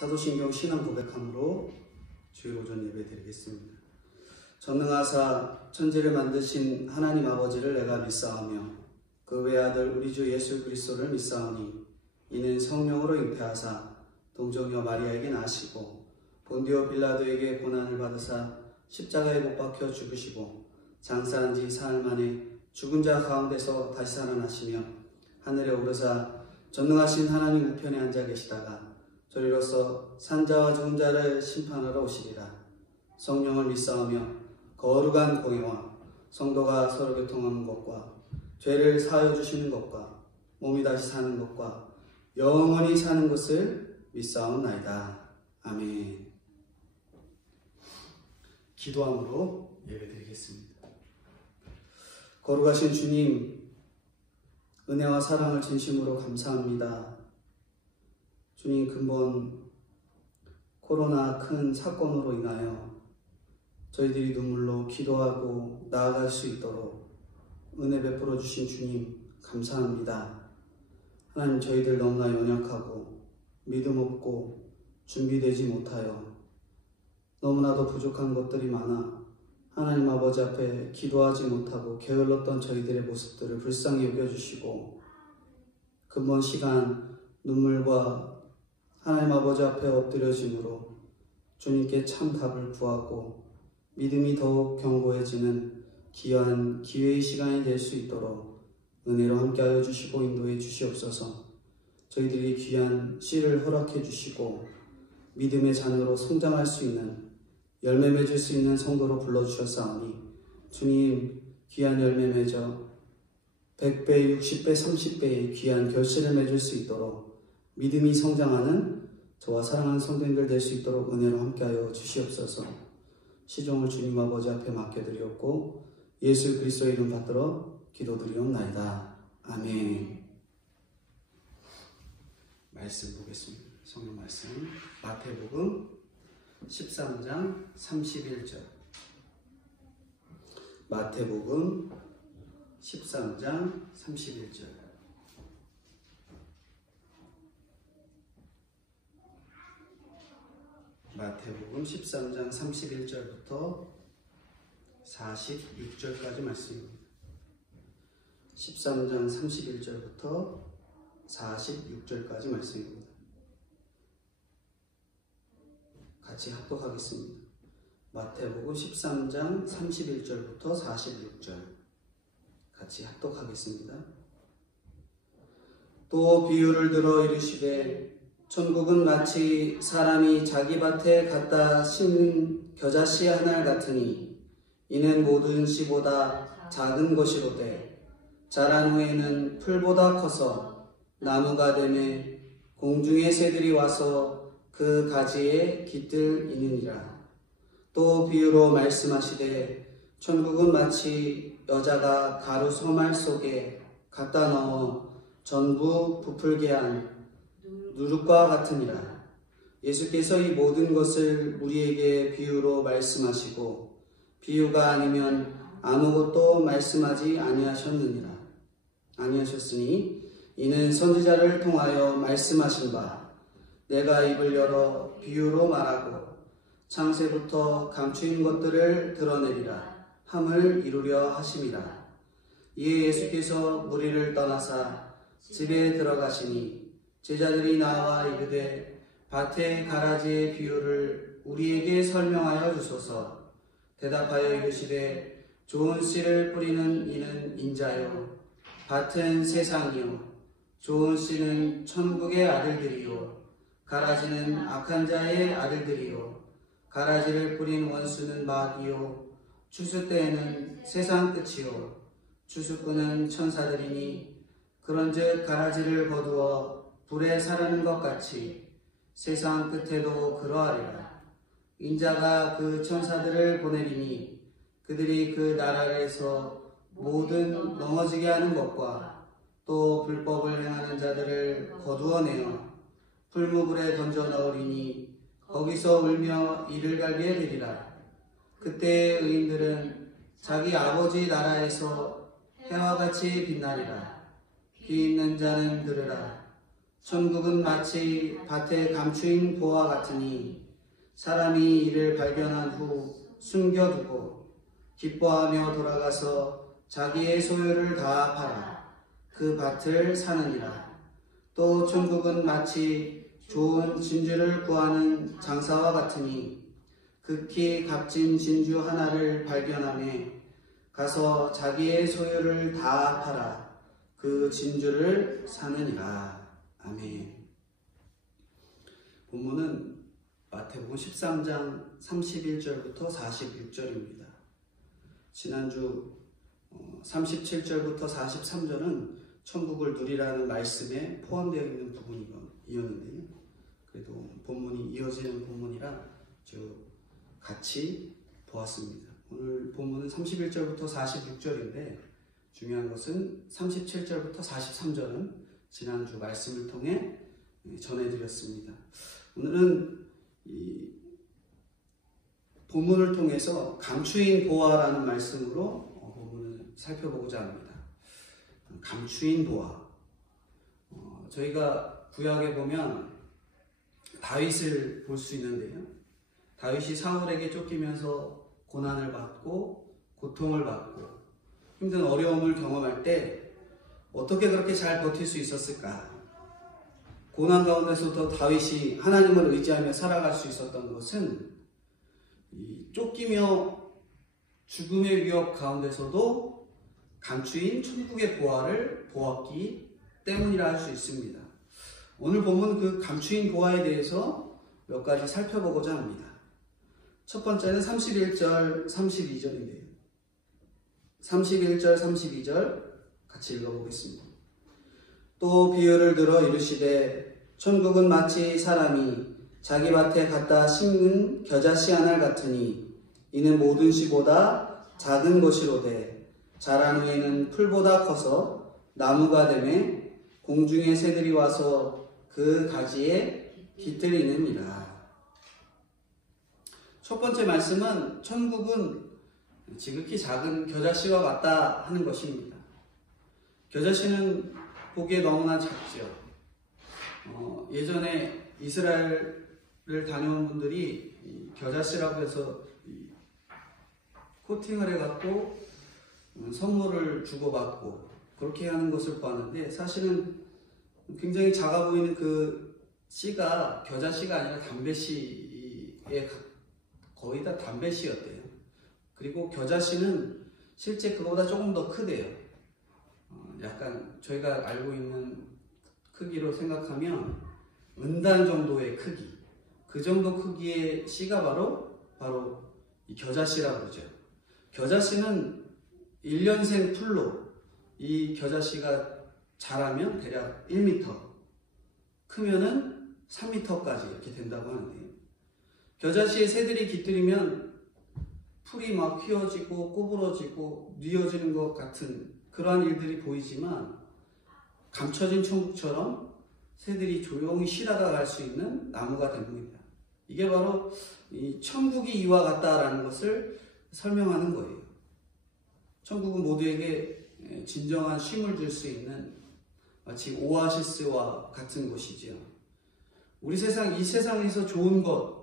사도신경 신앙 고백함으로 주일 오전 예배 드리겠습니다. 전능하사 천지를 만드신 하나님 아버지를 내가 믿사오며 그 외아들 우리 주 예수 그리스도를 믿사오니 이는 성령으로 잉태하사 동정녀 마리아에게 나시고 본디오 빌라도에게 고난을 받으사 십자가에 못 박혀 죽으시고 장사한 지 사흘 만에 죽은 자 가운데서 다시 살아나시며 하늘에 오르사 전능하신 하나님 우편에 앉아 계시다가 저리로서 산자와 죽은 자를 심판하러 오시리라. 성령을 믿사오며 거룩한 공예와 성도가 서로 교통하는 것과 죄를 사하여 주시는 것과 몸이 다시 사는 것과 영원히 사는 것을 믿사옵나이다. 아멘. 기도함으로 예배드리겠습니다. 거룩하신 주님, 은혜와 사랑을 진심으로 감사합니다. 주님, 근본 코로나 큰 사건으로 인하여 저희들이 눈물로 기도하고 나아갈 수 있도록 은혜 베풀어 주신 주님 감사합니다. 하나님, 저희들 너무나 연약하고 믿음 없고 준비되지 못하여 너무나도 부족한 것들이 많아 하나님 아버지 앞에 기도하지 못하고 게을렀던 저희들의 모습들을 불쌍히 여겨주시고 근본 시간 눈물과 하나님 아버지 앞에 엎드려짐으로 주님께 참 답을 구하고 믿음이 더욱 견고해지는 귀한 기회의 시간이 될 수 있도록 은혜로 함께하여 주시고 인도해 주시옵소서. 저희들이 귀한 씨를 허락해 주시고 믿음의 자녀로 성장할 수 있는 열매 맺을 수 있는 성도로 불러주셨사오니 주님, 귀한 열매 맺어 100배, 60배, 30배의 귀한 결실을 맺을 수 있도록 믿음이 성장하는 저와 사랑하는 성도님들 될 수 있도록 은혜로 함께하여 주시옵소서. 시종을 주님 아버지 앞에 맡겨드리옵고 예수 그리스도의 이름 받들어 기도드리옵나이다. 아멘. 말씀 보겠습니다. 성경 말씀 마태복음 13장 31절. 마태복음 13장 31절. 마태복음 13장 31절부터 46절까지 말씀입니다. 13장 31절부터 46절까지 말씀입니다. 같이 합독하겠습니다. 마태복음 13장 31절부터 46절 같이 합독하겠습니다. 또 비유를 들어 이르시되 천국은 마치 사람이 자기 밭에 갖다 심는 겨자씨 하나 같으니 이는 모든 씨보다 작은 것이로되 자란 후에는 풀보다 커서 나무가 되매 공중의 새들이 와서 그 가지에 깃들이느니라. 또 비유로 말씀하시되 천국은 마치 여자가 가루 소말 속에 갖다 넣어 전부 부풀게 한 누룩과 같으니라. 예수께서 이 모든 것을 우리에게 비유로 말씀하시고 비유가 아니면 아무것도 말씀하지 아니하셨으니 이는 선지자를 통하여 말씀하신 바 내가 입을 열어 비유로 말하고 창세부터 감추인 것들을 드러내리라 함을 이루려 하심이라. 이에 예수께서 무리를 떠나사 집에 들어가시니 제자들이 나와 이르되 밭의 가라지의 비유를 우리에게 설명하여 주소서. 대답하여 이르시되 좋은 씨를 뿌리는 이는 인자요 밭은 세상이요 좋은 씨는 천국의 아들들이요 가라지는 악한 자의 아들들이요 가라지를 뿌린 원수는 마귀요 추수 때에는 세상 끝이요 추수꾼은 천사들이니 그런즉 가라지를 거두어 불에 사르는 것 같이 세상 끝에도 그러하리라. 인자가 그 천사들을 보내리니 그들이 그 나라에서 모든 넘어지게 하는 것과 또 불법을 행하는 자들을 거두어내어 풀무불에 던져 넣으리니 거기서 울며 이를 갈게 되리라. 그때 의인들은 자기 아버지 나라에서 해와 같이 빛나리라. 귀 있는 자는 들으라. 천국은 마치 밭에 감추인 보화 같으니 사람이 이를 발견한 후 숨겨두고 기뻐하며 돌아가서 자기의 소유를 다 팔아 그 밭을 사느니라. 또 천국은 마치 좋은 진주를 구하는 장사와 같으니 극히 값진 진주 하나를 발견하며 가서 자기의 소유를 다 팔아 그 진주를 사느니라. 아멘. 본문은 마태복음 13장 31절부터 46절입니다. 지난주 37절부터 43절은 천국을 누리라는 말씀에 포함되어 있는 부분이었는데요. 그래도 본문이 이어지는 본문이라 같이 보았습니다. 오늘 본문은 31절부터 46절인데 중요한 것은 37절부터 43절은 지난주 말씀을 통해 전해드렸습니다. 오늘은 이 본문을 통해서 감추인 보화라는 말씀으로 본문을 살펴보고자 합니다. 감추인 보화. 저희가 구약에 보면 다윗을 볼 수 있는데요. 다윗이 사울에게 쫓기면서 고난을 받고 고통을 받고 힘든 어려움을 경험할 때 어떻게 그렇게 잘 버틸 수 있었을까? 고난 가운데서도 다윗이 하나님을 의지하며 살아갈 수 있었던 것은 쫓기며 죽음의 위협 가운데서도 감추인 천국의 보화를 보았기 때문이라 할 수 있습니다. 오늘 본문 그 감추인 보화에 대해서 몇 가지 살펴보고자 합니다. 첫 번째는 31절, 32절인데요. 31절, 32절 같이 읽어보겠습니다. 또 비유를 들어 이르시되 천국은 마치 사람이 자기 밭에 갖다 심은 겨자씨 한 알 같으니 이는 모든 씨보다 작은 것이로되 자란 후에는 풀보다 커서 나무가 되매 공중의 새들이 와서 그 가지에 깃들이느니라. 첫 번째 말씀은 천국은 지극히 작은 겨자씨와 같다 하는 것입니다. 겨자씨는 보기에 너무나 작죠. 예전에 이스라엘을 다녀온 분들이 겨자씨라고 해서 코팅을 해갖고 선물을 주고받고 그렇게 하는 것을 보았는데 사실은 굉장히 작아 보이는 그 씨가 겨자씨가 아니라 담배씨에 거의 다 담배씨였대요. 그리고 겨자씨는 실제 그거보다 조금 더 크대요. 약간 저희가 알고 있는 크기로 생각하면 은단 정도의 크기, 그 정도 크기의 씨가 바로 이 겨자씨라고 그러죠. 겨자씨는 1년생 풀로 이 겨자씨가 자라면 대략 1m, 크면은 3m까지 이렇게 된다고 하는데요. 겨자씨의 새들이 깃들이면 풀이 막 휘어지고 꼬부러지고 뉘어지는 것 같은 그러한 일들이 보이지만 감춰진 천국처럼 새들이 조용히 쉬다가 갈 수 있는 나무가 됩니다. 이게 바로 이 천국이 이와 같다라는 것을 설명하는 거예요. 천국은 모두에게 진정한 쉼을 줄 수 있는 마치 오아시스와 같은 곳이지요. 우리 이 세상에서 좋은 것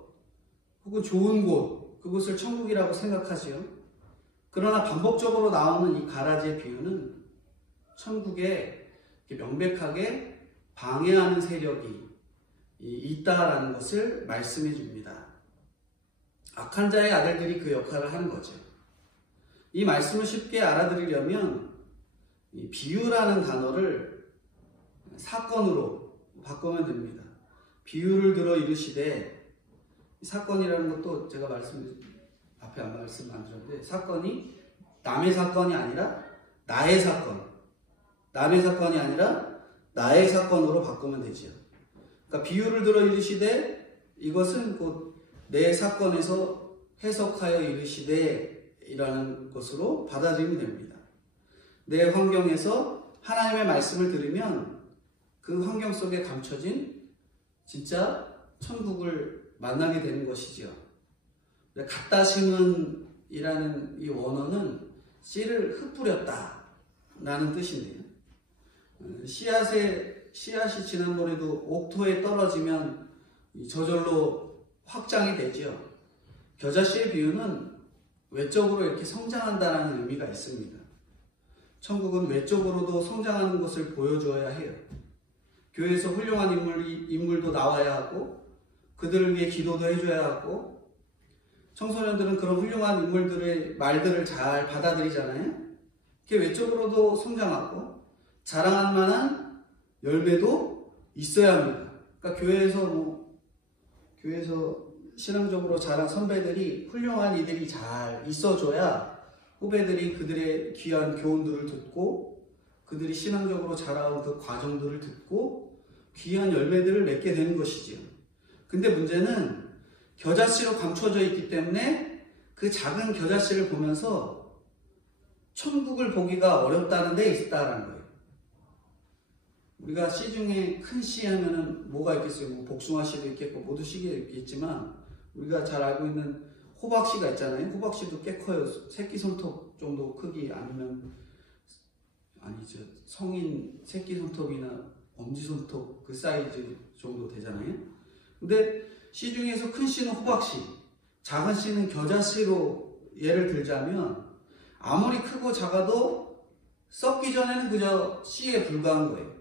혹은 좋은 곳, 그곳을 천국이라고 생각하지요. 그러나 반복적으로 나오는 이 가라지의 비유는 천국에 명백하게 방해하는 세력이 있다라는 것을 말씀해 줍니다. 악한 자의 아들들이 그 역할을 하는 거죠. 이 말씀을 쉽게 알아들으려면 이 비유라는 단어를 사건으로 바꾸면 됩니다. 비유를 들어 이르시되, 사건이라는 것도 제가 앞에 말씀 안 드렸는데, 사건이 남의 사건이 아니라 나의 사건, 남의 사건이 아니라 나의 사건으로 바꾸면 되지요. 그러니까 비유를 들어 이르시되, 이것은 곧 내 사건에서 해석하여 이르시되 이라는 것으로 받아들이면 됩니다. 내 환경에서 하나님의 말씀을 들으면 그 환경 속에 감춰진 진짜 천국을 만나게 되는 것이지요. 갖다 심은 이라는 이 원어는 씨를 흩뿌렸다 라는 뜻인데요. 씨앗이 지난번에도 옥토에 떨어지면 저절로 확장이 되죠. 겨자씨의 비유는 외적으로 이렇게 성장한다는 의미가 있습니다. 천국은 외적으로도 성장하는 것을 보여줘야 해요. 교회에서 훌륭한 인물도 나와야 하고 그들을 위해 기도도 해줘야 하고 청소년들은 그런 훌륭한 인물들의 말들을 잘 받아들이잖아요. 그게 외적으로도 성장하고 자랑할 만한 열매도 있어야 합니다. 그러니까 교회에서 신앙적으로 자란 선배들이 훌륭한 이들이 잘 있어줘야 후배들이 그들의 귀한 교훈들을 듣고 그들이 신앙적으로 자라온 그 과정들을 듣고 귀한 열매들을 맺게 되는 것이지요. 근데 문제는 겨자씨로 감춰져 있기 때문에 그 작은 겨자씨를 보면서 천국을 보기가 어렵다는 데 있다라는 거예요. 우리가 씨 중에 큰 씨 하면은 뭐가 있겠어요? 뭐 복숭아 씨도 있겠고 모두 씨가 있겠지만 우리가 잘 알고 있는 호박씨가 있잖아요. 호박씨도 꽤 커요. 새끼 손톱 정도 크기 아니죠. 성인 새끼 손톱이나 엄지 손톱 그 사이즈 정도 되잖아요. 근데 씨 중에서 큰 씨는 호박씨, 작은 씨는 겨자씨로 예를 들자면 아무리 크고 작아도 썩기 전에는 그저 씨에 불과한 거예요.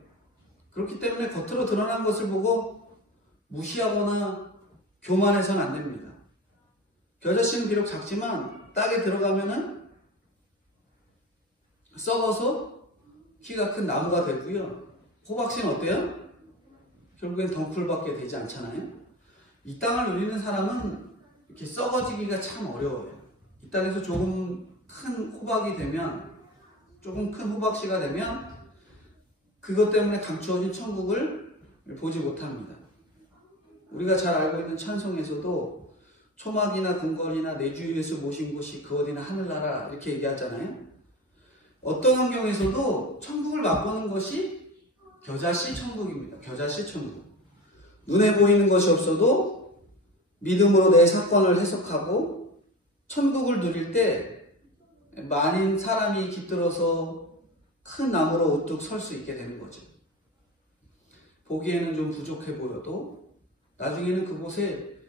그렇기 때문에 겉으로 드러난 것을 보고 무시하거나 교만해서는 안 됩니다. 겨자씨는 비록 작지만 땅에 들어가면은 썩어서 키가 큰 나무가 되고요. 호박씨는 어때요? 결국엔 덩쿨밖에 되지 않잖아요. 이 땅을 누리는 사람은 이렇게 썩어지기가 참 어려워요. 이 땅에서 조금 큰 호박씨가 되면 그것 때문에 감추어진 천국을 보지 못합니다. 우리가 잘 알고 있는 찬송에서도 초막이나 궁궐이나 내 주 예수 모신 곳이 그 어디나 하늘나라 이렇게 얘기하잖아요. 어떤 환경에서도 천국을 맛보는 것이 겨자씨 천국입니다. 겨자씨 천국. 눈에 보이는 것이 없어도 믿음으로 내 사건을 해석하고 천국을 누릴 때 많은 사람이 깃들어서 큰 나무로 우뚝 설 수 있게 되는 거죠. 보기에는 좀 부족해 보여도 나중에는 그곳에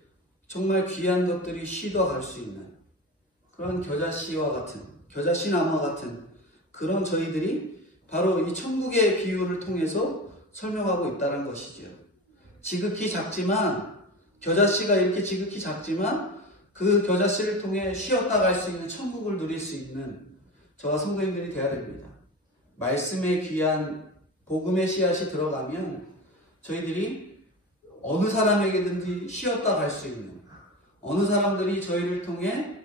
정말 귀한 것들이 쉬어갈 수 있는 그런 겨자씨와 같은, 겨자씨 나무와 같은 그런 저희들이 바로 이 천국의 비유를 통해서 설명하고 있다는 것이지요. 지극히 작지만, 겨자씨가 이렇게 지극히 작지만 그 겨자씨를 통해 쉬었다 갈 수 있는 천국을 누릴 수 있는 저와 성도님들이 되어야 됩니다. 말씀의 귀한 복음의 씨앗이 들어가면 저희들이 어느 사람에게든지 쉬었다 갈 수 있는, 어느 사람들이 저희를 통해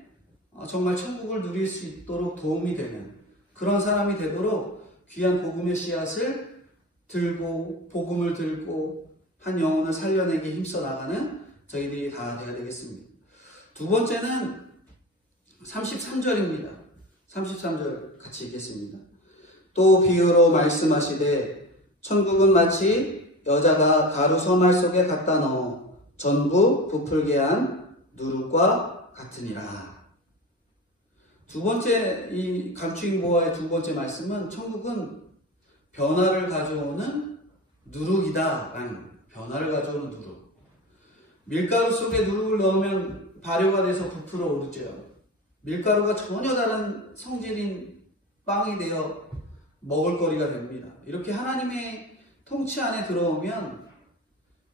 정말 천국을 누릴 수 있도록 도움이 되는 그런 사람이 되도록 귀한 복음의 씨앗을 들고 복음을 들고 한 영혼을 살려내기 힘써 나가는 저희들이 다 되어야 되겠습니다. 두 번째는 33절입니다. 33절 같이 읽겠습니다. 또 비유로 말씀하시되 천국은 마치 여자가 가루 서말 속에 갖다 넣어 전부 부풀게 한 누룩과 같으니라. 두 번째 이 감추인보화의 두 번째 말씀은 천국은 변화를 가져오는 누룩이다라는, 변화를 가져오는 누룩. 밀가루 속에 누룩을 넣으면 발효가 돼서 부풀어 오르죠. 밀가루가 전혀 다른 성질인 빵이 되어 먹을거리가 됩니다. 이렇게 하나님의 통치 안에 들어오면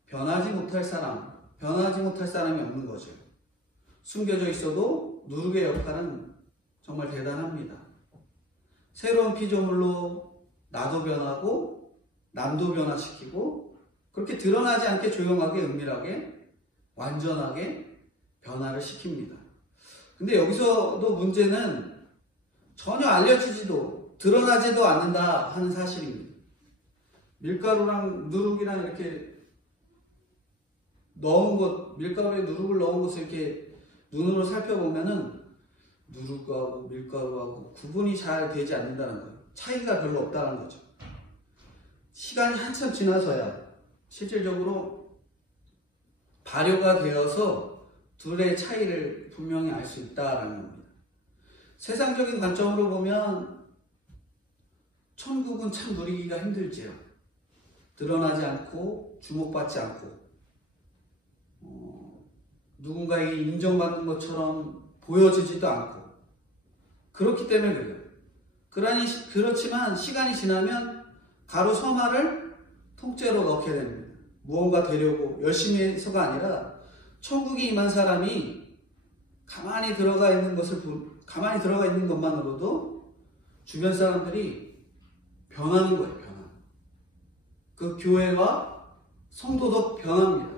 변하지 못할 사람이 없는 거죠. 숨겨져 있어도 누룩의 역할은 정말 대단합니다. 새로운 피조물로 나도 변하고 남도 변화시키고 그렇게 드러나지 않게 조용하게 은밀하게 완전하게 변화를 시킵니다. 근데 여기서도 문제는 전혀 알려지지도 드러나지도 않는다 하는 사실입니다. 밀가루랑 누룩이랑 이렇게 넣은 것, 밀가루에 누룩을 넣은 것을 이렇게 눈으로 살펴보면은 누룩하고 밀가루하고 구분이 잘 되지 않는다는 거예요. 차이가 별로 없다는 거죠. 시간이 한참 지나서야 실질적으로 발효가 되어서 둘의 차이를 분명히 알 수 있다라는 겁니다. 세상적인 관점으로 보면 천국은 참 누리기가 힘들지요. 드러나지 않고 주목받지 않고 누군가에게 인정받는 것처럼 보여지지도 않고 그렇기 때문에 그래요. 그렇지만 시간이 지나면 가로 서말을 통째로 넣게 됩니다. 무언가 되려고 열심히 해서가 아니라 천국에 임한 사람이 가만히 들어가 있는 것만으로도 주변 사람들이 변하는 거예요. 그 교회와 성도도 변합니다.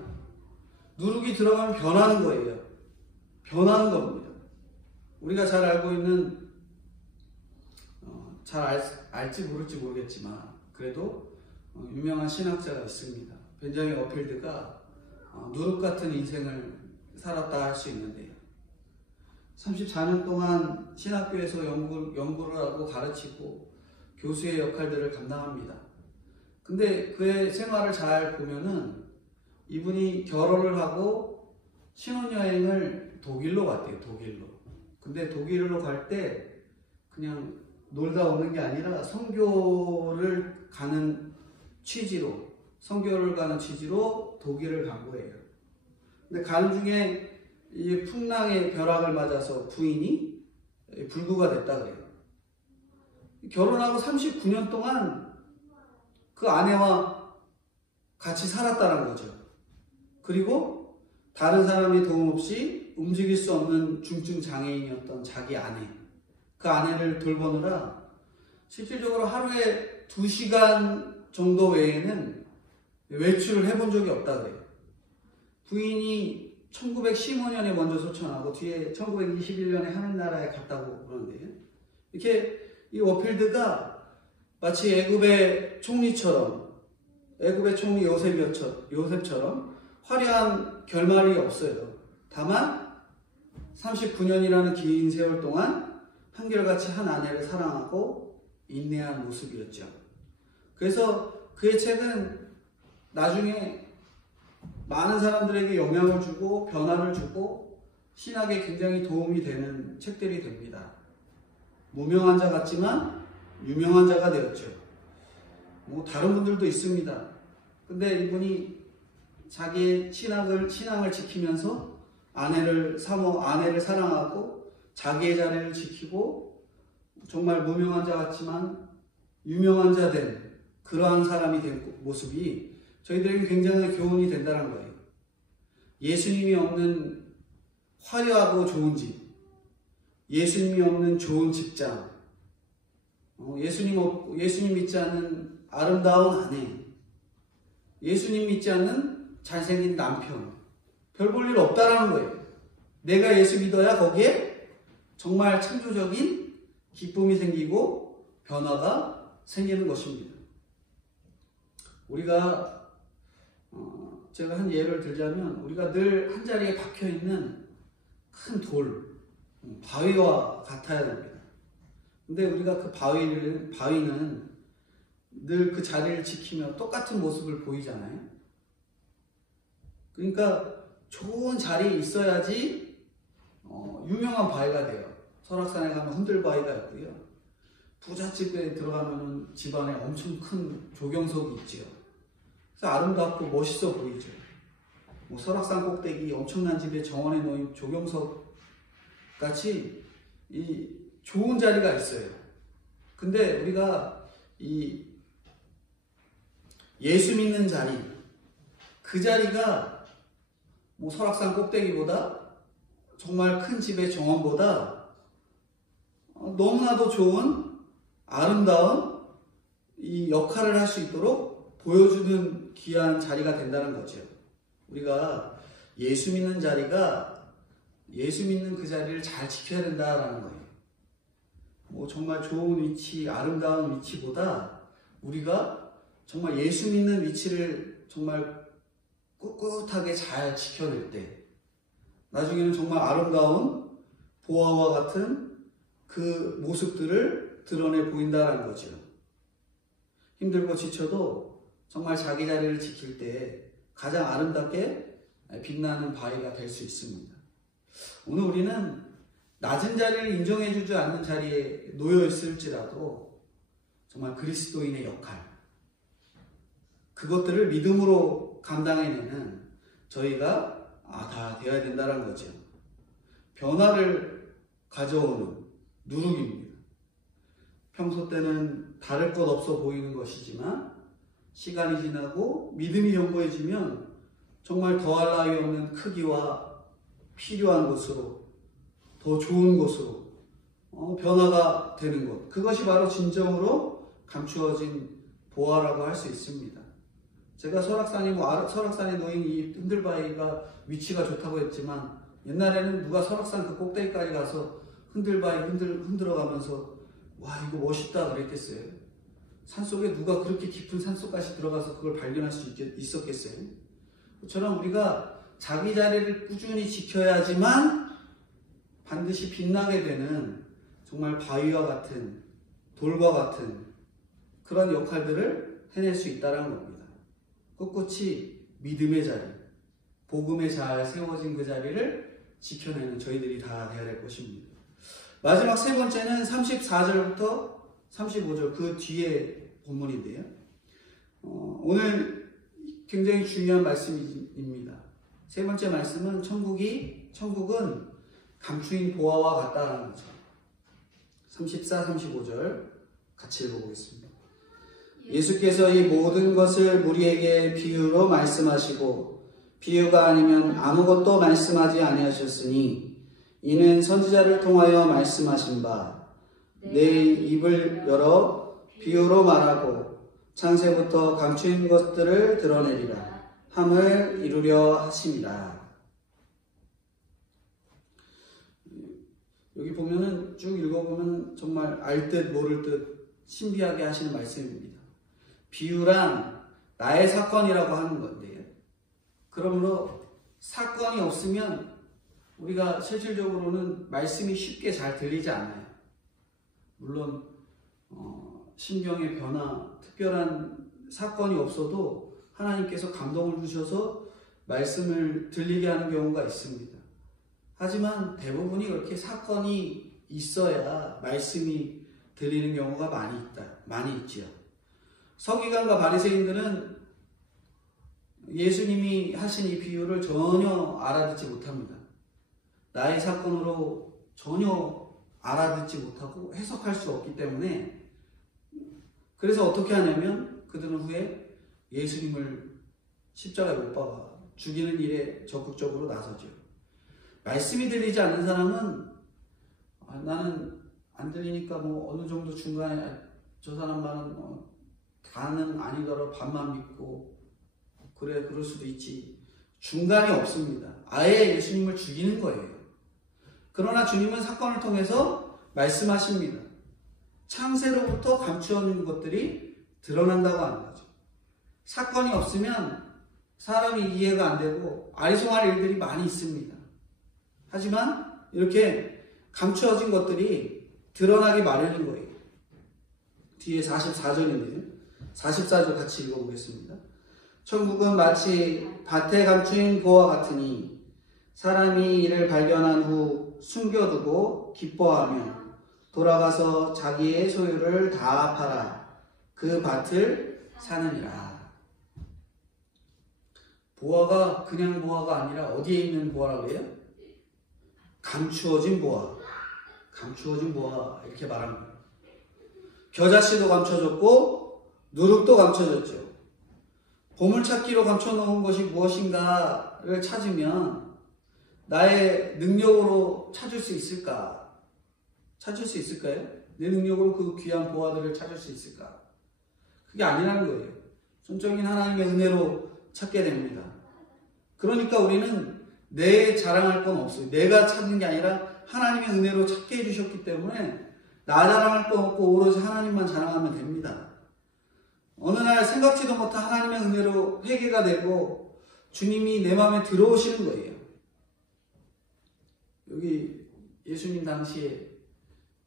누룩이 들어가면 변하는 거예요. 변하는 겁니다. 우리가 잘 알고 있는 알지 모를지 모르겠지만 그래도 유명한 신학자가 있습니다. 벤자민 워필드가 누룩 같은 인생을 살았다 할 수 있는데요. 34년 동안 신학교에서 연구를 하고 가르치고 교수의 역할들을 감당합니다. 근데 그의 생활을 잘 보면은 이분이 결혼을 하고 신혼여행을 독일로 갔대요. 독일로. 근데 독일로 갈 때 그냥 놀다 오는 게 아니라 선교를 가는 취지로 독일을 간 거예요. 근데 가는 중에 이 풍랑의 벼락을 맞아서 부인이 불구가 됐다 그래요. 결혼하고 39년 동안 그 아내와 같이 살았다는 거죠. 그리고 다른 사람의 도움 없이 움직일 수 없는 중증 장애인이었던 자기 아내, 그 아내를 돌보느라 실질적으로 하루에 2시간 정도 외에는 외출을 해본 적이 없다 그래요. 부인이 1915년에 먼저 소천하고 뒤에 1921년에 하늘나라에 갔다고 그러는데요. 이렇게 이 워필드가 마치 애굽의 총리 요셉처럼 화려한 결말이 없어요. 다만 39년이라는 긴 세월 동안 한결같이 한 아내를 사랑하고 인내한 모습이었죠. 그래서 그의 책은 나중에 많은 사람들에게 영향을 주고 변화를 주고 신학에 굉장히 도움이 되는 책들이 됩니다. 무명한 자 같지만 유명한 자가 되었죠. 다른 분들도 있습니다. 근데 이분이 자기의 신앙을 지키면서 아내를 사랑하고 자기의 자리를 지키고 정말 무명한 자 같지만 유명한 자 된 그러한 사람이 된 모습이 저희들에게 굉장히 교훈이 된다는 거예요. 예수님이 없는 화려하고 좋은 집, 예수님이 없는 좋은 직장, 예수님 믿지 않는 아름다운 아내, 예수님 믿지 않는 잘생긴 남편, 별 볼 일 없다라는 거예요. 내가 예수 믿어야 거기에 정말 창조적인 기쁨이 생기고 변화가 생기는 것입니다. 우리가 제가 한 예를 들자면 우리가 늘 한 자리에 박혀 있는 큰 돌, 바위와 같아야 됩니다. 근데 우리가 그 바위는 늘 그 자리를 지키며 똑같은 모습을 보이잖아요. 그러니까 좋은 자리에 있어야지 유명한 바위가 돼요. 설악산에 가면 흔들바위가 있고요. 부잣집에 들어가면 집안에 엄청 큰 조경석이 있지요. 그래서 아름답고 멋있어 보이죠. 설악산 꼭대기 엄청난 집에 정원에 놓인 조경석 같이 이 좋은 자리가 있어요. 근데 우리가 이 예수 믿는 자리, 그 자리가 설악산 꼭대기보다 정말 큰 집의 정원보다 너무나도 좋은 아름다운 이 역할을 할 수 있도록 보여주는 귀한 자리가 된다는 거죠. 우리가 예수 믿는 자리가 예수 믿는 그 자리를 잘 지켜야 된다라는 거예요. 정말 좋은 위치, 아름다운 위치보다 우리가 정말 예수 믿는 위치를 정말 꿋꿋하게 잘 지켜낼 때 나중에는 정말 아름다운 보화와 같은 그 모습들을 드러내 보인다는 거죠. 힘들고 지쳐도 정말 자기 자리를 지킬 때 가장 아름답게 빛나는 바위가 될 수 있습니다. 오늘 우리는 낮은 자리를 인정해주지 않는 자리에 놓여 있을지라도 정말 그리스도인의 역할, 그것들을 믿음으로 감당해내는 저희가 다 되어야 된다는 거죠. 변화를 가져오는 누룩입니다. 평소 때는 다를 것 없어 보이는 것이지만 시간이 지나고 믿음이 견고해지면 정말 더할 나위 없는 크기와 필요한 것으로, 더 좋은 것으로 변화가 되는 것, 그것이 바로 진정으로 감추어진 보화라고 할 수 있습니다. 제가 설악산에 놓인 이 흔들바위가 위치가 좋다고 했지만 옛날에는 누가 설악산 그 꼭대기까지 가서 흔들바위 흔들어가면서 와 이거 멋있다 그랬겠어요? 산속에 누가 그렇게 깊은 산속까지 들어가서 그걸 발견할 수 있었겠어요? 그처럼 우리가 자기 자리를 꾸준히 지켜야지만 반드시 빛나게 되는 정말 바위와 같은, 돌과 같은 그런 역할들을 해낼 수 있다는 겁니다. 꿋꿋이 믿음의 자리, 복음에 잘 세워진 그 자리를 지켜내는 저희들이 다 되어야 될 것입니다. 마지막 세 번째는 34절부터 35절 그 뒤에 본문인데요. 오늘 굉장히 중요한 말씀입니다. 세 번째 말씀은 천국은 감추인 보화와 같다라는 거죠. 34, 35절 같이 읽어보겠습니다. 예수께서 이 모든 것을 우리에게 비유로 말씀하시고 비유가 아니면 아무것도 말씀하지 아니하셨으니 이는 선지자를 통하여 말씀하신 바 내 입을 열어 비유로 말하고 창세부터 감추인 것들을 드러내리라 함을 이루려 하심이라. 여기 보면은 쭉 읽어보면 정말 알 듯 모를 듯 신비하게 하시는 말씀입니다. 비유란 나의 사건이라고 하는 건데요. 그러므로 사건이 없으면 우리가 실질적으로는 말씀이 쉽게 잘 들리지 않아요. 물론 신경의 변화, 특별한 사건이 없어도 하나님께서 감동을 주셔서 말씀을 들리게 하는 경우가 있습니다. 하지만 대부분이 그렇게 사건이 있어야 말씀이 들리는 경우가 많이 있지요. 서기관과 바리새인들은 예수님이 하신 이 비유를 전혀 알아듣지 못합니다. 나의 사건으로 전혀 알아듣지 못하고 해석할 수 없기 때문에 그래서 어떻게 하냐면 그들은 후에 예수님을 십자가에 못 박아 죽이는 일에 적극적으로 나서죠. 말씀이 들리지 않는 사람은 나는 안 들리니까 뭐 어느 정도 중간에 저 사람 말은 다는 아니더라도 반만 믿고 그래 그럴 수도 있지. 중간이 없습니다. 아예 예수님을 죽이는 거예요. 그러나 주님은 사건을 통해서 말씀하십니다. 창세로부터 감추어진 것들이 드러난다고 하는 거죠. 사건이 없으면 사람이 이해가 안 되고 아리송할 일들이 많이 있습니다. 하지만 이렇게 감추어진 것들이 드러나기 마련인 거예요. 뒤에 44절인데요. 44절 같이 읽어보겠습니다. 천국은 마치 밭에 감추인 보화 같으니 사람이 이를 발견한 후 숨겨두고 기뻐하며 돌아가서 자기의 소유를 다 팔아 그 밭을 사느니라. 보화가 그냥 보화가 아니라 어디에 있는 보화라고 해요? 감추어진 보화. 감추어진 보화 이렇게 말합니다. 겨자씨도 감춰졌고 누룩도 감춰졌죠. 보물찾기로 감춰놓은 것이 무엇인가를 찾으면 나의 능력으로 찾을 수 있을까? 찾을 수 있을까요? 내 능력으로 그 귀한 보화들을 찾을 수 있을까? 그게 아니라는 거예요. 전적인 하나님의 은혜로 찾게 됩니다. 그러니까 우리는 내 자랑할 건 없어요. 내가 찾는 게 아니라 하나님의 은혜로 찾게 해주셨기 때문에 나 자랑할 건 없고 오로지 하나님만 자랑하면 됩니다. 어느 날 생각지도 못한 하나님의 은혜로 회개가 되고 주님이 내 마음에 들어오시는 거예요. 여기 예수님 당시에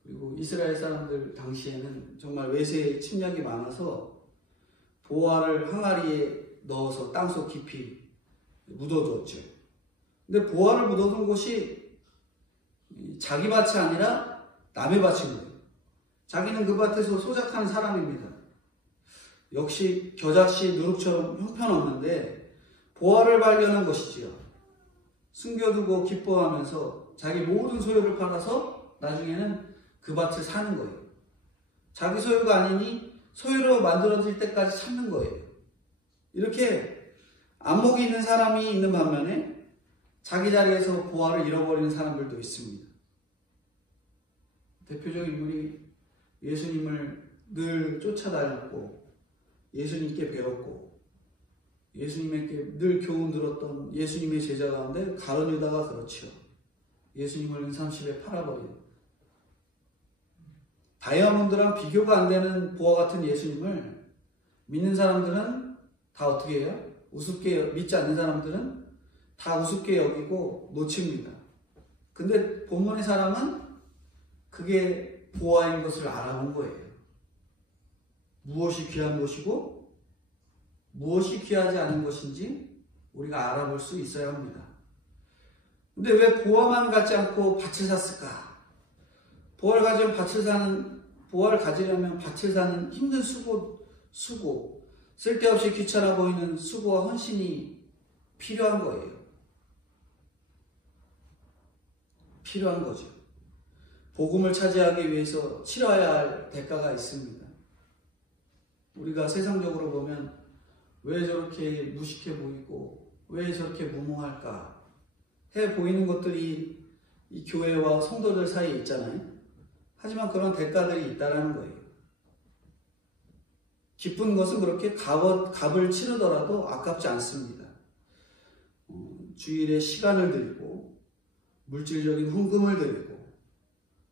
그리고 이스라엘 사람들 당시에는 정말 외세의 침략이 많아서 보화를 항아리에 넣어서 땅속 깊이 묻어두었죠. 근데 보화를 묻어둔 곳이 자기 밭이 아니라 남의 밭인 거예요. 자기는 그 밭에서 소작하는 사람입니다. 역시 겨자씨 누룩처럼 형편없는데 보화를 발견한 것이지요. 숨겨두고 기뻐하면서 자기 모든 소유를 팔아서 나중에는 그 밭을 사는 거예요. 자기 소유가 아니니 소유로 만들어질 때까지 참는 거예요. 이렇게 안목이 있는 사람이 있는 반면에 자기 자리에서 보화를 잃어버리는 사람들도 있습니다. 대표적인 인물이 예수님을 늘 쫓아다녔고 예수님께 배웠고 예수님에게 늘 교훈 들었던 예수님의 제자 가운데 가룟 유다가 그렇죠. 예수님을 은삼십에 팔아버린 다이아몬드랑 비교가 안 되는 보화 같은 예수님을 믿는 사람들은 다 어떻게 해요? 우습게 믿지 않는 사람들은 다 우습게 여기고 놓칩니다. 근데 본문의 사람은 그게 보화인 것을 알아본 거예요. 무엇이 귀한 것이고 무엇이 귀하지 않은 것인지 우리가 알아볼 수 있어야 합니다. 근데 왜 보화만 갖지 않고 밭을 샀을까? 보화를 가지려면 밭을 사는 힘든 수고, 쓸데없이 귀찮아 보이는 수고와 헌신이 필요한 거예요. 필요한 거죠. 복음을 차지하기 위해서 치러야 할 대가가 있습니다. 우리가 세상적으로 보면 왜 저렇게 무식해 보이고 왜 저렇게 무모할까 해 보이는 것들이 이 교회와 성도들 사이에 있잖아요. 하지만 그런 대가들이 있다는 거예요. 기쁜 것은 그렇게 값을 치르더라도 아깝지 않습니다. 주일에 시간을 들이고 물질적인 헌금을 드리고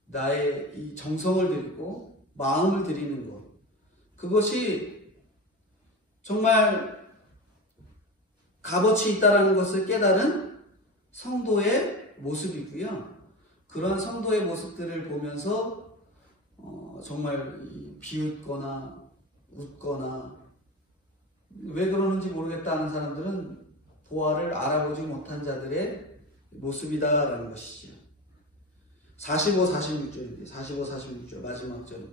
나의 이 정성을 드리고 마음을 드리는 것, 그것이 정말 값어치 있다는 것을 깨달은 성도의 모습이고요. 그런 성도의 모습들을 보면서 정말 비웃거나 웃거나 왜 그러는지 모르겠다 하는 사람들은 보화를 알아보지 못한 자들의 모습이다라는 것이죠. 45, 46절인데 45, 46절 마지막 절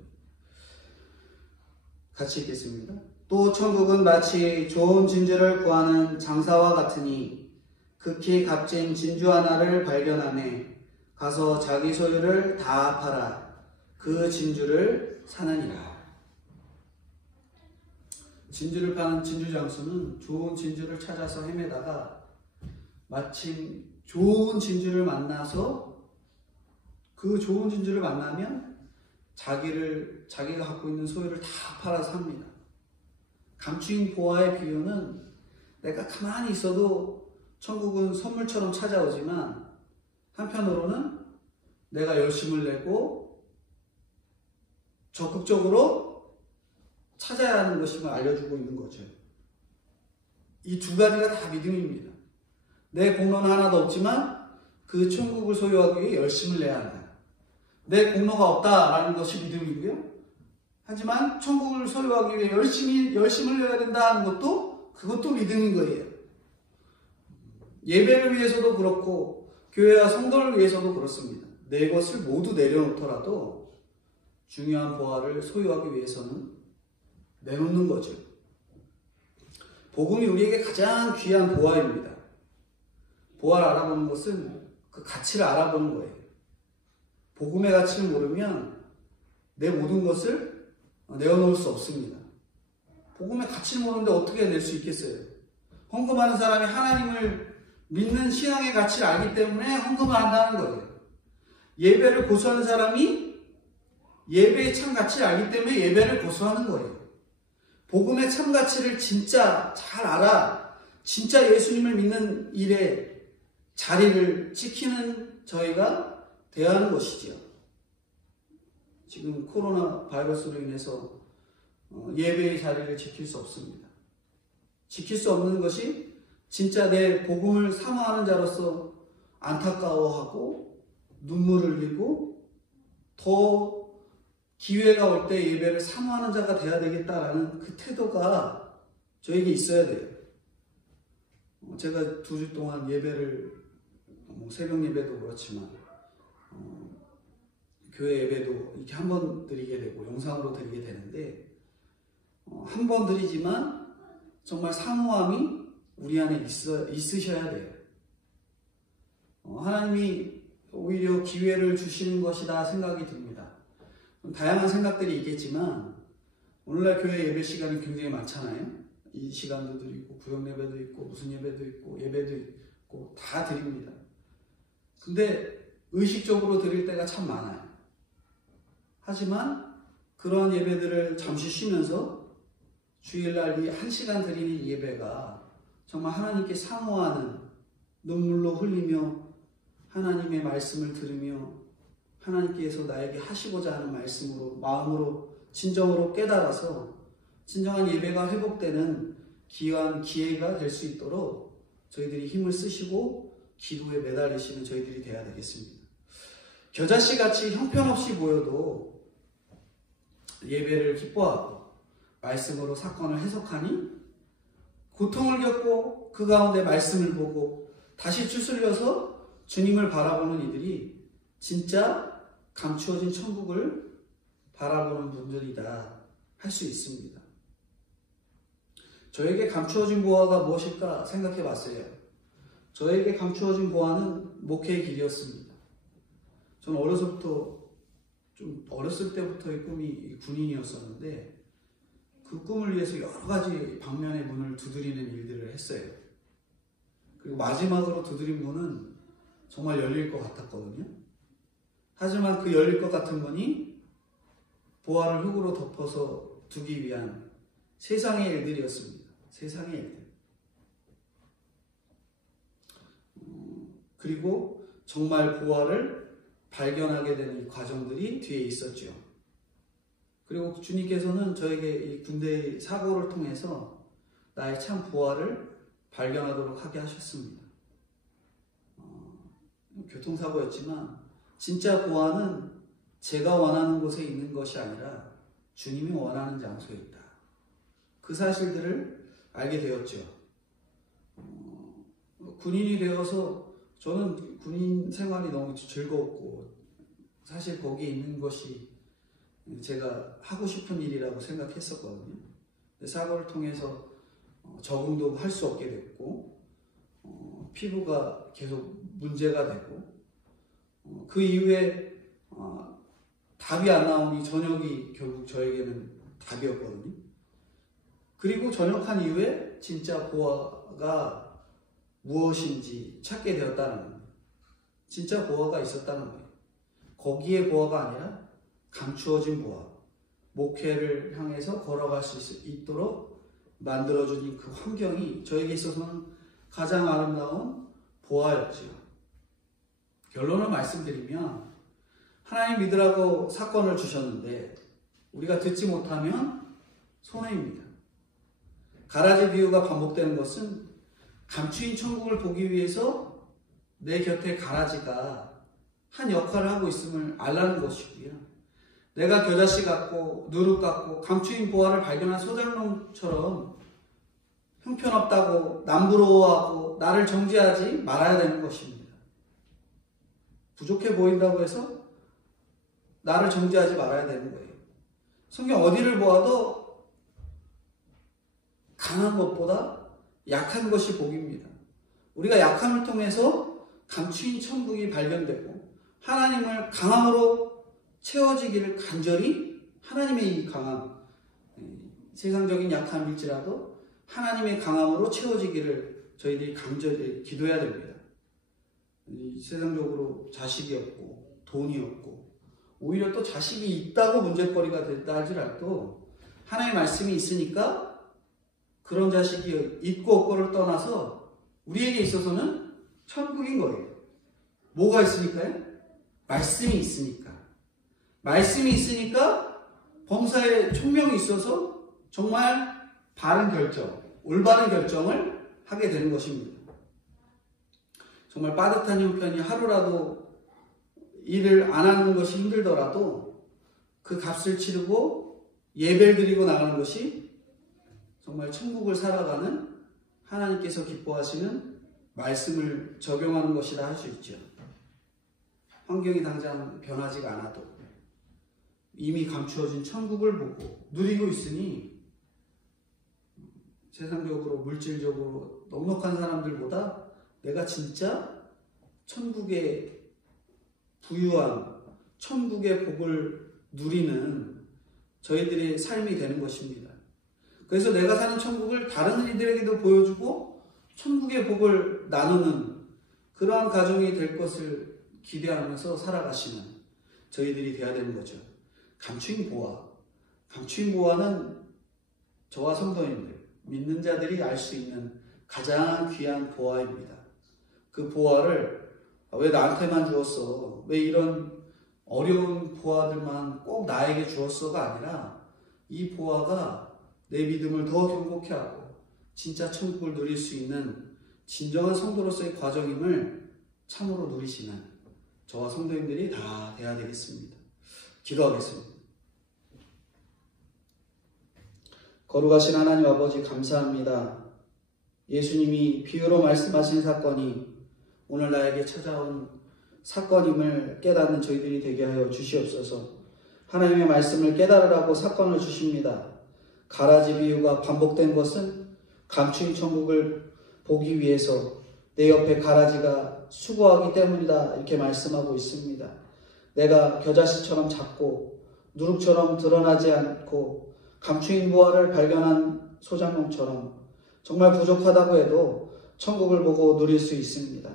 같이 읽겠습니다. 또 천국은 마치 좋은 진주를 구하는 장사와 같으니 극히 값진 진주 하나를 발견하매 가서 자기 소유를 다 팔아 그 진주를 사느니라. 진주를 파는 진주 장수는 좋은 진주를 찾아서 헤매다가 마침 좋은 진주를 만나서 그 좋은 진주를 만나면 자기가 갖고 있는 소유를 다 팔아서 삽니다. 감추인 보화의 비유는 내가 가만히 있어도 천국은 선물처럼 찾아오지만 한편으로는 내가 열심을 내고 적극적으로 찾아야 하는 것임을 알려주고 있는 거죠. 이 두 가지가 다 믿음입니다. 내 공로는 하나도 없지만 그 천국을 소유하기 위해 열심을 내야 한다. 내 공로가 없다라는 것이 믿음이고요. 하지만 천국을 소유하기 위해 열심을 내야 된다 하는 그것도 믿음인 거예요. 예배를 위해서도 그렇고 교회와 성도를 위해서도 그렇습니다. 내 것을 모두 내려놓더라도 중요한 보화를 소유하기 위해서는 내놓는 거죠. 복음이 우리에게 가장 귀한 보화입니다. 보화를 알아보는 것은 그 가치를 알아보는 거예요. 복음의 가치를 모르면 내 모든 것을 내어놓을 수 없습니다. 복음의 가치를 모르는데 어떻게 낼 수 있겠어요? 헌금하는 사람이 하나님을 믿는 신앙의 가치를 알기 때문에 헌금을 한다는 거예요. 예배를 고수하는 사람이 예배의 참 가치를 알기 때문에 예배를 고수하는 거예요. 복음의 참 가치를 진짜 잘 알아 진짜 예수님을 믿는 일에 자리를 지키는 저희가 되어야 하는 것이지요. 지금 코로나 바이러스로 인해서 예배의 자리를 지킬 수 없습니다. 지킬 수 없는 것이 진짜 내 복음을 사모하는 자로서 안타까워하고 눈물을 흘리고 더 기회가 올 때 예배를 사모하는 자가 되어야 되겠다라는 그 태도가 저에게 있어야 돼요. 제가 2주 동안 예배를 새벽 예배도 그렇지만 교회 예배도 이렇게 한 번 드리게 되고 영상으로 드리게 되는데 한 번 드리지만 정말 사모함이 우리 안에 있으셔야 돼요. 하나님이 오히려 기회를 주시는 것이다 생각이 듭니다. 다양한 생각들이 있겠지만 오늘날 교회 예배 시간이 굉장히 많잖아요. 이 시간도 드리고 구역 예배도 있고 무슨 예배도 있고 예배도 있고 다 드립니다. 근데 의식적으로 드릴 때가 참 많아요. 하지만 그러한 예배들을 잠시 쉬면서 주일날 이 1시간 드리는 예배가 정말 하나님께 사모하는, 눈물로 흘리며 하나님의 말씀을 들으며 하나님께서 나에게 하시고자 하는 말씀으로 마음으로 진정으로 깨달아서 진정한 예배가 회복되는 귀한 기회가 될 수 있도록 저희들이 힘을 쓰시고 기도에 매달리시는 저희들이 돼야 되겠습니다. 겨자씨같이 형편없이 보여도 예배를 기뻐하고 말씀으로 사건을 해석하니 고통을 겪고 그 가운데 말씀을 보고 다시 추스려서 주님을 바라보는 이들이 진짜 감추어진 천국을 바라보는 분들이다 할 수 있습니다. 저에게 감추어진 보화가 무엇일까 생각해 봤어요. 저에게 감추어진 보화는 목회의 길이었습니다. 저는 어렸을 때부터의 꿈이 군인이었었는데 그 꿈을 위해서 여러 가지 방면의 문을 두드리는 일들을 했어요. 그리고 마지막으로 두드린 문은 정말 열릴 것 같았거든요. 하지만 그 열릴 것 같은 문이 보화를 흙으로 덮어서 두기 위한 세상의 일들이었습니다. 세상의 일들. 그리고 정말 보화를 발견하게 되는 과정들이 뒤에 있었죠. 그리고 주님께서는 저에게 이 군대의 사고를 통해서 나의 참 보화를 발견하도록 하게 하셨습니다. 교통사고였지만 진짜 보화는 제가 원하는 곳에 있는 것이 아니라 주님이 원하는 장소에 있다. 그 사실들을 알게 되었죠. 군인이 되어서 저는 군인 생활이 너무 즐거웠고 사실 거기에 있는 것이 제가 하고 싶은 일이라고 생각했었거든요. 사고를 통해서 적응도 할 수 없게 됐고 피부가 계속 문제가 되고 그 이후에 답이 안 나오니 전역이 결국 저에게는 답이었거든요. 그리고 전역한 이후에 진짜 보화가 무엇인지 찾게 되었다는 겁니다. 진짜 보화가 있었다는 거예요. 거기에 보화가 아니라 감추어진 보화, 목회를 향해서 걸어갈 수 있도록 만들어주는 그 환경이 저에게 있어서는 가장 아름다운 보화였죠. 결론을 말씀드리면 하나님 믿으라고 사건을 주셨는데 우리가 듣지 못하면 손해입니다. 가라지 비유가 반복되는 것은 감추인 천국을 보기 위해서 내 곁에 가라지가 한 역할을 하고 있음을 알라는 것이고요. 내가 겨자씨 같고 누룩 같고 감추인 보화를 발견한 소장농처럼 형편없다고 남부러워하고 나를 정죄하지 말아야 되는 것입니다. 부족해 보인다고 해서 나를 정죄하지 말아야 되는 거예요. 성경 어디를 보아도 강한 것보다 약한 것이 복입니다. 우리가 약함을 통해서 감추인 천국이 발견되고 하나님을 강함으로 채워지기를 간절히 하나님의 이 강함, 세상적인 약함일지라도 하나님의 강함으로 채워지기를 저희들이 간절히 기도해야 됩니다. 세상적으로 자식이 없고 돈이 없고 오히려 또 자식이 있다고 문제거리가 됐다 할지라도 하나님의 말씀이 있으니까 그런 자식이 있고 없고를 떠나서 우리에게 있어서는 천국인 거예요. 뭐가 있으니까요? 말씀이 있으니까. 말씀이 있으니까 범사에 총명이 있어서 정말 바른 결정, 올바른 결정을 하게 되는 것입니다. 정말 빠듯한 형편이 하루라도 일을 안 하는 것이 힘들더라도 그 값을 치르고 예배를 드리고 나가는 것이 정말 천국을 살아가는 하나님께서 기뻐하시는 말씀을 적용하는 것이라 할 수 있죠. 환경이 당장 변하지가 않아도 이미 감추어진 천국을 보고 누리고 있으니 세상적으로 물질적으로 넉넉한 사람들보다 내가 진짜 천국의 부유함, 천국의 복을 누리는 저희들의 삶이 되는 것입니다. 그래서 내가 사는 천국을 다른 이들에게도 보여주고 천국의 복을 나누는 그러한 가정이 될 것을 기대하면서 살아가시는 저희들이 되어야 되는 거죠. 감추인 보화. 감추인 보화는 저와 성도님들, 믿는 자들이 알 수 있는 가장 귀한 보화입니다. 그 보화를 왜 나한테만 주었어? 왜 이런 어려운 보화들만 꼭 나에게 주었어가 아니라 이 보화가 내 믿음을 더 견고케 하고 진짜 천국을 누릴 수 있는 진정한 성도로서의 과정임을 참으로 누리시는 저와 성도님들이 다 돼야 되겠습니다. 기도하겠습니다. 거룩하신 하나님 아버지 감사합니다. 예수님이 비유로 말씀하신 사건이 오늘 나에게 찾아온 사건임을 깨닫는 저희들이 되게 하여 주시옵소서. 하나님의 말씀을 깨달으라고 사건을 주십니다. 가라지 비유가 반복된 것은 감추인 천국을 보기 위해서 내 옆에 가라지가 수고하기 때문이다 이렇게 말씀하고 있습니다. 내가 겨자씨처럼 작고 누룩처럼 드러나지 않고 감추인 보화를 발견한 소장농처럼 정말 부족하다고 해도 천국을 보고 누릴 수 있습니다.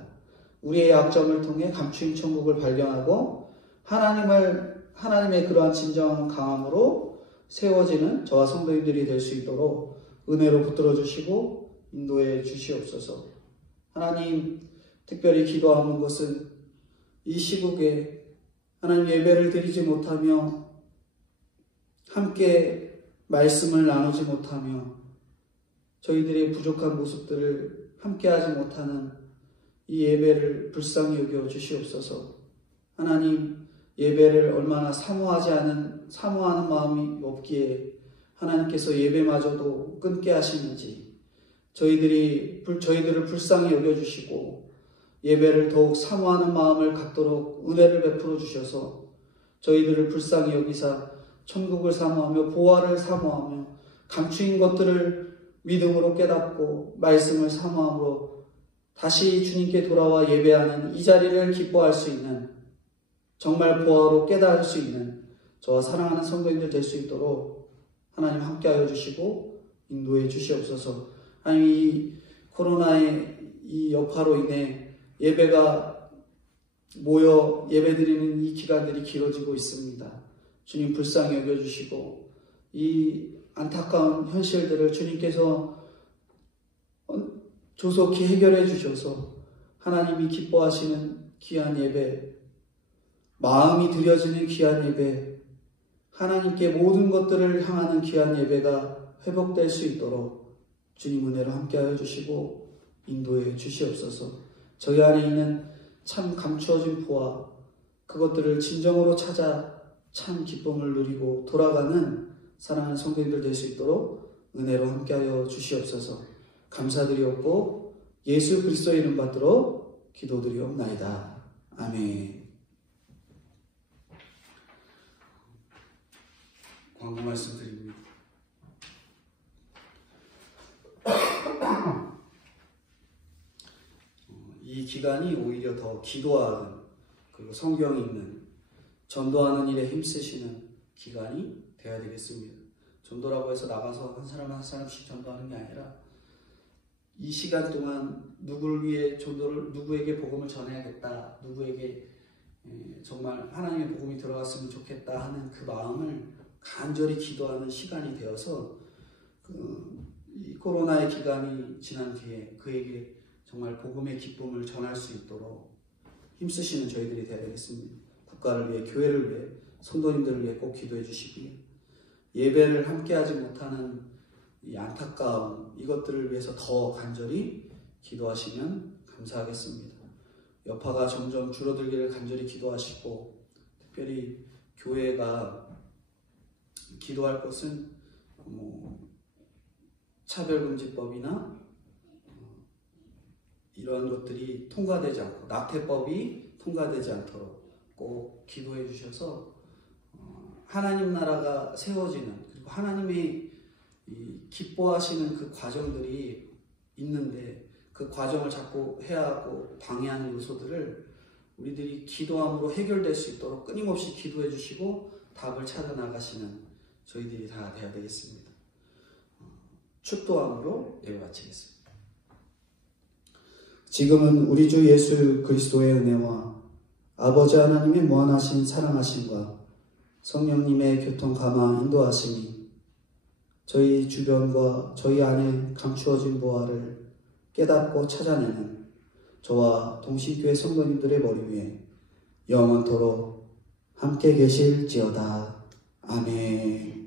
우리의 약점을 통해 감추인 천국을 발견하고 하나님의 그러한 진정한 강함으로 세워지는 저와 성도님들이 될 수 있도록 은혜로 붙들어 주시고 인도해 주시옵소서. 하나님, 특별히 기도하는 것은 이 시국에 하나님 예배를 드리지 못하며 함께 말씀을 나누지 못하며 저희들의 부족한 모습들을 함께하지 못하는 이 예배를 불쌍히 여겨 주시옵소서. 하나님, 예배를 얼마나 사모하는 마음이 없기에 하나님께서 예배마저도 끊게 하시는지 저희들을 불쌍히 여겨주시고 예배를 더욱 사모하는 마음을 갖도록 은혜를 베풀어 주셔서 저희들을 불쌍히 여기사 천국을 사모하며 보화를 사모하며 감추인 것들을 믿음으로 깨닫고 말씀을 사모함으로 다시 주님께 돌아와 예배하는 이 자리를 기뻐할 수 있는 정말 보화로 깨달을 수 있는 저와 사랑하는 성도님들 될 수 있도록 하나님 함께하여 주시고 인도해 주시옵소서. 하나님, 이 코로나의 이 여파로 인해 예배가 모여 예배드리는 이 기간들이 길어지고 있습니다. 주님 불쌍히 여겨주시고 이 안타까운 현실들을 주님께서 조속히 해결해 주셔서 하나님이 기뻐하시는 귀한 예배, 마음이 드려지는 귀한 예배, 하나님께 모든 것들을 향하는 귀한 예배가 회복될 수 있도록 주님 은혜로 함께하여 주시고 인도해 주시옵소서. 저희 안에 있는 참 감추어진 보화, 그것들을 진정으로 찾아 참 기쁨을 누리고 돌아가는 사랑하는 성도님들 될 수 있도록 은혜로 함께하여 주시옵소서. 감사드리옵고 예수 그리스도의 이름 받들어 기도드리옵나이다. 아멘. 광고 말씀드립니다. 이 기간이 오히려 더 기도하는 그리고 성경 읽는 전도하는 일에 힘쓰시는 기간이 되어야 되겠습니다. 전도라고 해서 나가서 한 사람 한 사람씩 전도하는 게 아니라 이 시간 동안 누구를 위해 전도를, 누구에게 복음을 전해야겠다, 누구에게 정말 하나님의 복음이 들어갔으면 좋겠다 하는 그 마음을 간절히 기도하는 시간이 되어서 이 코로나의 기간이 지난 뒤에 그에게 정말 복음의 기쁨을 전할 수 있도록 힘쓰시는 저희들이 되어야 되겠습니다. 국가를 위해, 교회를 위해, 성도님들을 위해 꼭 기도해 주시기, 예배를 함께하지 못하는 이 안타까움, 이것들을 위해서 더 간절히 기도하시면 감사하겠습니다. 여파가 점점 줄어들기를 간절히 기도하시고, 특별히 교회가 기도할 것은 차별금지법이나 이러한 것들이 통과되지 않고 낙태법이 통과되지 않도록 꼭 기도해 주셔서 하나님 나라가 세워지는, 그리고 하나님의 이 기뻐하시는 그 과정들이 있는데 그 과정을 자꾸 해하고 방해하는 요소들을 우리들이 기도함으로 해결될 수 있도록 끊임없이 기도해 주시고 답을 찾아 나가시는 저희들이 다 돼야 되겠습니다. 축도함으로 예배 마치겠습니다. 지금은 우리 주 예수 그리스도의 은혜와 아버지 하나님의 무한하신 사랑하심과 성령님의 교통 감화 인도하심이 저희 주변과 저희 안에 감추어진 보화를 깨닫고 찾아내는 저와 동신교회 성도님들의 머리 위에 영원토록 함께 계실지어다. 아멘.